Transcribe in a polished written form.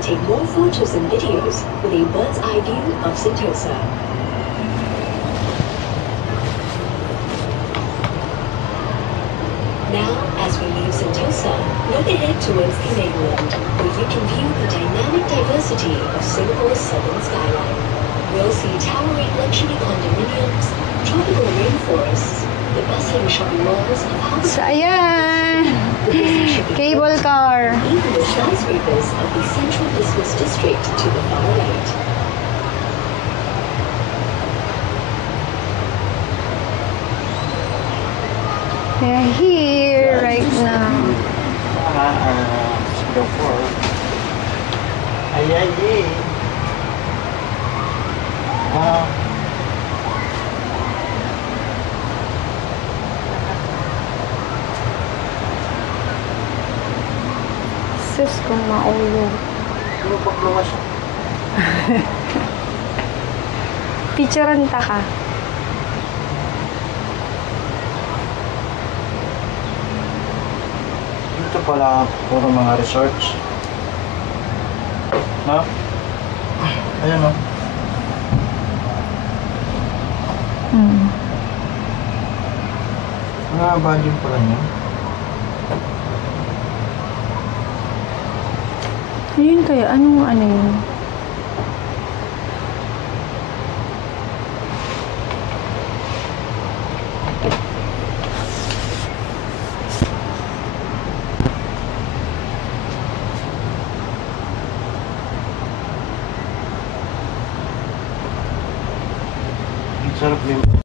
to take more photos and videos with a bird's eye view of Sentosa. Now, as we leave Sentosa, look ahead towards the mainland, where you can view the dynamic diversity of Singapore's southern skyline. We'll see towering luxury condominiums, tropical rainforests, the bustling shopping malls of Hong So, Kong, ayan. Cable car. even the skyscrapers of the Central Business District to the far right. They're here right now. Singapore. Ay. Sus, kung maulog. Ano ba luwas? Picturean ta ka. Dito pala puro mga resorts. No? Ayan o. Mga badyo pala niya. Ayun kaya, anong ano yun? Ang sarap din.